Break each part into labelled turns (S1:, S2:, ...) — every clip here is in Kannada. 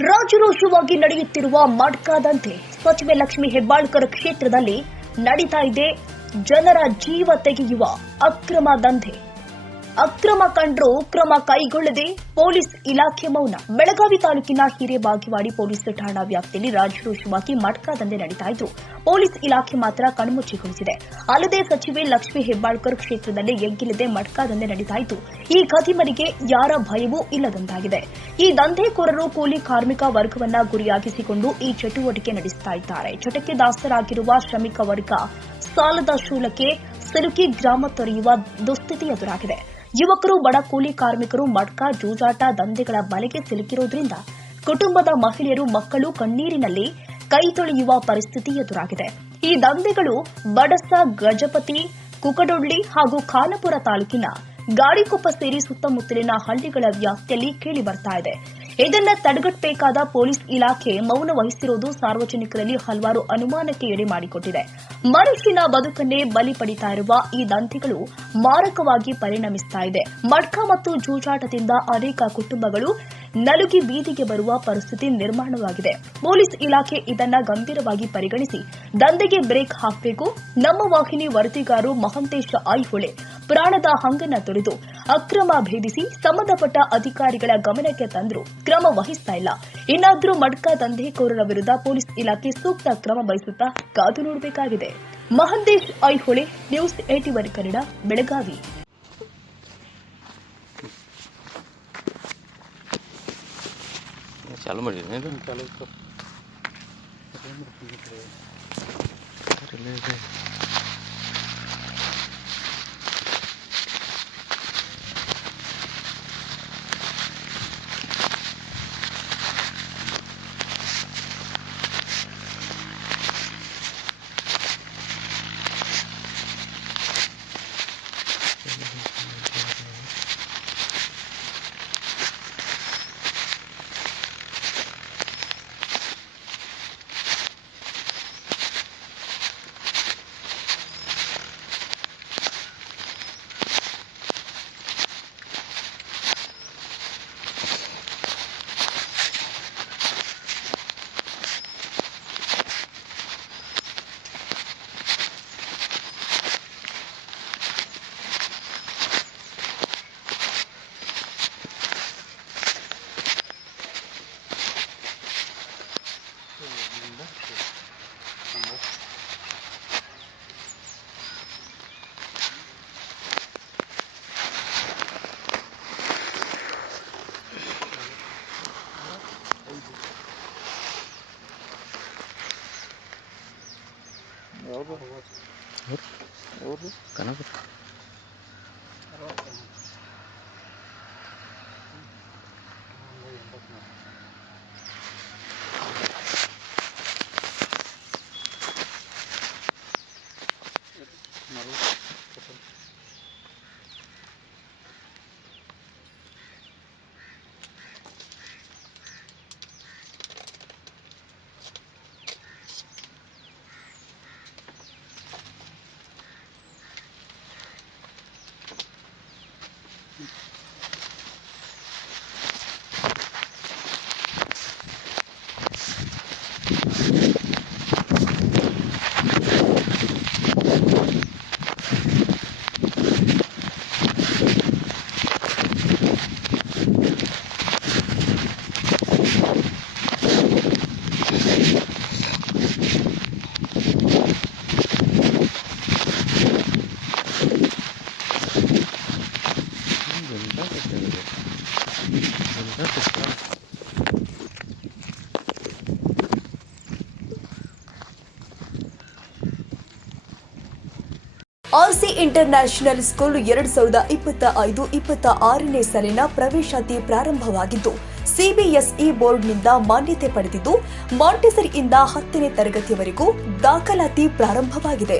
S1: ರಾಜರೋಷವಾಗಿ ನಡೆಯುತ್ತಿರುವ ಮಡ್ಕಾದಂತೆ ಸಚಿವೆ ಲಕ್ಷ್ಮಿ ಹೆಬ್ಬಾಳ್ಕರ್ ಕ್ಷೇತ್ರದಲ್ಲಿ ನಡೀತಾ ಇದೆ ಜನರ ಜೀವ ತೆಗೆಯುವ ಅಕ್ರಮ ದಂಧೆ. ಅಕ್ರಮ ಕಂಡ್ರೂ ಕ್ರಮ ಕೈಗೊಳ್ಳದೆ ಪೊಲೀಸ್ ಇಲಾಖೆ ಮೌನ. ಬೆಳಗಾವಿ ತಾಲೂಕಿನ ಹಿರೇಬಾಗಿವಾಡಿ ಪೊಲೀಸ್ ಠಾಣಾ ವ್ಯಾಪ್ತಿಯಲ್ಲಿ ರಾಜರೋಷವಾಗಿ ಮಟ್ಕಾ ದಂಧೆ ನಡೀತಾ ಇದ್ದು, ಪೊಲೀಸ್ ಇಲಾಖೆ ಮಾತ್ರ ಕಣ್ಮುಚ್ಚಿಗೊಳಿಸಿದೆ. ಅಲ್ಲದೆ ಸಚಿವೆ ಲಕ್ಷ್ಮಿ ಹೆಬ್ಬಾಳ್ಕರ್ ಕ್ಷೇತ್ರದಲ್ಲಿ ಎಗ್ಗಿಲ್ಲದೆ ಮಟ್ಕಾ ದಂಧೆ ನಡೀತಾ ಇದ್ದು, ಈ ಖದೀಮರಿಗೆ ಯಾರ ಭಯವೂ ಇಲ್ಲದಂತಾಗಿದೆ. ಈ ದಂಧೆಕೋರರು ಕೂಲಿ ಕಾರ್ಮಿಕ ವರ್ಗವನ್ನ ಗುರಿಯಾಗಿಸಿಕೊಂಡು ಈ ಚಟುವಟಿಕೆ ನಡೆಸುತ್ತಾ ಇದ್ದಾರೆ. ಚಟಕ್ಕೆ ದಾಸರಾಗಿರುವ ಶ್ರಮಿಕ ವರ್ಗ ಸಾಲದ ಶೂಲಕ್ಕೆ ಸಿಲುಕಿ ಗ್ರಾಮ ತೊರೆಯುವ ದುಸ್ಥಿತಿ ಎದುರಾಗಿದೆ. ಯುವಕರು, ಬಡ ಕೂಲಿ ಕಾರ್ಮಿಕರು, ಮಡ್ಕ, ಜೂಜಾಟ, ದಂಧೆಗಳ ಬಲೆಗೆ ಸಿಲುಕಿರುವುದರಿಂದ ಕುಟುಂಬದ ಮಹಿಳೆಯರು, ಮಕ್ಕಳು ಕಣ್ಣೀರಿನಲ್ಲಿ ಕೈ ತೊಳೆಯುವ ಪರಿಸ್ಥಿತಿ ಎದುರಾಗಿದೆ. ಈ ದಂಧೆಗಳು ಬಡಸ, ಗಜಪತಿ, ಕುಕಡೊಳ್ಳಿ ಹಾಗೂ ಖಾನಪುರ ತಾಲೂಕಿನ ಗಾಡಿಕೊಪ್ಪ ಸೇರಿ ಸುತ್ತಮುತ್ತಲಿನ ಹಳ್ಳಿಗಳ ವ್ಯಾಪ್ತಿಯಲ್ಲಿ ಕೇಳಿ ಬರ್ತಾ ಇದೆ. ಇದನ್ನ ತಡೆಗಟ್ಟಬೇಕಾದ ಪೊಲೀಸ್ ಇಲಾಖೆ ಮೌನ ವಹಿಸಿರುವುದು ಸಾರ್ವಜನಿಕರಲ್ಲಿ ಹಲವಾರು ಅನುಮಾನಕ್ಕೆ ಎಡೆ ಮಾಡಿಕೊಟ್ಟಿದೆ. ಮನುಷ್ಯನ ಬದುಕನ್ನೇ ಬಲಿ ಪಡಿತಾ ಇರುವ ಈ ದಂತಿಗಳು ಮಾರಕವಾಗಿ ಪರಿಣಮಿಸ್ತಾ ಇದೆ. ಮಡ್ಕ ಮತ್ತು ಜೂಜಾಟದಿಂದ ಅನೇಕ ಕುಟುಂಬಗಳು ನಲುಗಿ ಬೀದಿಗೆ ಬರುವ ಪರಿಸ್ಥಿತಿ ನಿರ್ಮಾಣವಾಗಿದೆ. ಪೊಲೀಸ್ ಇಲಾಖೆ ಇದನ್ನ ಗಂಭೀರವಾಗಿ ಪರಿಗಣಿಸಿ, ದಂಧೆಗೆ ಬ್ರೇಕ್ ಹಾಕಬೇಕು. ನಮ್ಮ ವಾಹಿನಿ ವರದಿಗಾರು ಮಹಂತೇಶ ಐಹೊಳೆ ಪ್ರಾಣದ ಹಂಗನ್ನ ತೊರೆದು ಅಕ್ರಮ ಭೇದಿಸಿ ಸಂಬಂಧಪಟ್ಟ ಅಧಿಕಾರಿಗಳ ಗಮನಕ್ಕೆ ತಂದರೂ ಕ್ರಮ ವಹಿಸ್ತಾ ಇಲ್ಲ. ಇನ್ನಾದ್ರೂ ಮಡ್ಕ ದಂಧೆಕೋರರ ವಿರುದ್ಧ ಪೊಲೀಸ್ ಇಲಾಖೆ ಸೂಕ್ತ ಕ್ರಮ ವಹಿಸುತ್ತಾ ಕಾದು ನೋಡಬೇಕಾಗಿದೆ. Mahantesh Aihole news eighty one Kannada Belagavi.
S2: ಚಾಲು
S3: और और कना
S2: ಕನಕ
S1: ಇಂಟರ್ ನ್ಯಾಷನಲ್ ಸ್ಕೂಲ್ ಎರಡ್ ಸಾವಿರದ ಇಪ್ಪತ್ತ ಐದು, ಇಪ್ಪತ್ತ ಆರನೇ ಸಾಲಿನ ಪ್ರವೇಶಾತಿ ಪ್ರಾರಂಭವಾಗಿದ್ದು, ಸಿಬಿಎಸ್ಇ ಬೋರ್ಡ್ನಿಂದ ಮಾನ್ಯತೆ ಪಡೆದಿದ್ದು, ಮಾಂಟೆಸರಿಯಿಂದ ಹತ್ತನೇ ತರಗತಿಯವರೆಗೂ ದಾಖಲಾತಿ ಪ್ರಾರಂಭವಾಗಿದೆ.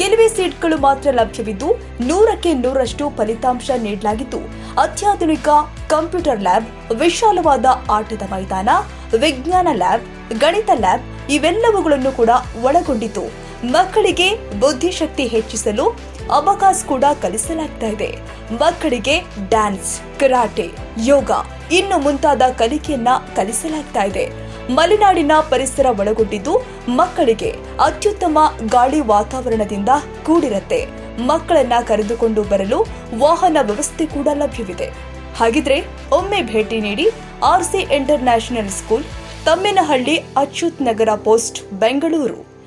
S1: ಕೆಲವೇ ಸೀಟ್ಗಳು ಮಾತ್ರ ಲಭ್ಯವಿದ್ದು ನೂರಕ್ಕೆ ನೂರಷ್ಟು ಫಲಿತಾಂಶ ನೀಡಲಾಗಿದ್ದು ಅತ್ಯಾಧುನಿಕ ಕಂಪ್ಯೂಟರ್ ಲ್ಯಾಬ್, ವಿಶಾಲವಾದ ಆಟದ ಮೈದಾನ, ವಿಜ್ಞಾನ ಲ್ಯಾಬ್, ಗಣಿತ ಲ್ಯಾಬ್ ಇವೆಲ್ಲವುಗಳನ್ನು ಕೂಡ ಒಳಗೊಂಡಿತು ಮಕ್ಕಳಿಗೆ ಬುದ್ಧಿಶಕ್ತಿ ಹೆಚ್ಚಿಸಲು ಅವಕಾಶ ಕೂಡ ಕಲಿಸಲಾಗ್ತಾ ಇದೆ. ಮಕ್ಕಳಿಗೆ ಡ್ಯಾನ್ಸ್, ಕರಾಟೆ, ಯೋಗ
S4: ಇನ್ನು ಮುಂತಾದ ಕಲಿಕೆಯನ್ನ ಕಲಿಸಲಾಗ್ತಾ ಇದೆ. ಮಲೆನಾಡಿನ ಪರಿಸರ ಒಳಗೊಂಡಿದ್ದು ಮಕ್ಕಳಿಗೆ ಅತ್ಯುತ್ತಮ ಗಾಳಿ ವಾತಾವರಣದಿಂದ ಕೂಡಿರುತ್ತೆ. ಮಕ್ಕಳನ್ನ ಕರೆದುಕೊಂಡು ಬರಲು ವಾಹನ ವ್ಯವಸ್ಥೆ ಕೂಡ ಲಭ್ಯವಿದೆ. ಹಾಗಿದ್ರೆ ಒಮ್ಮೆ ಭೇಟಿ ನೀಡಿ RC international school Tamminahalli Achyut Nagar post, Bengaluru.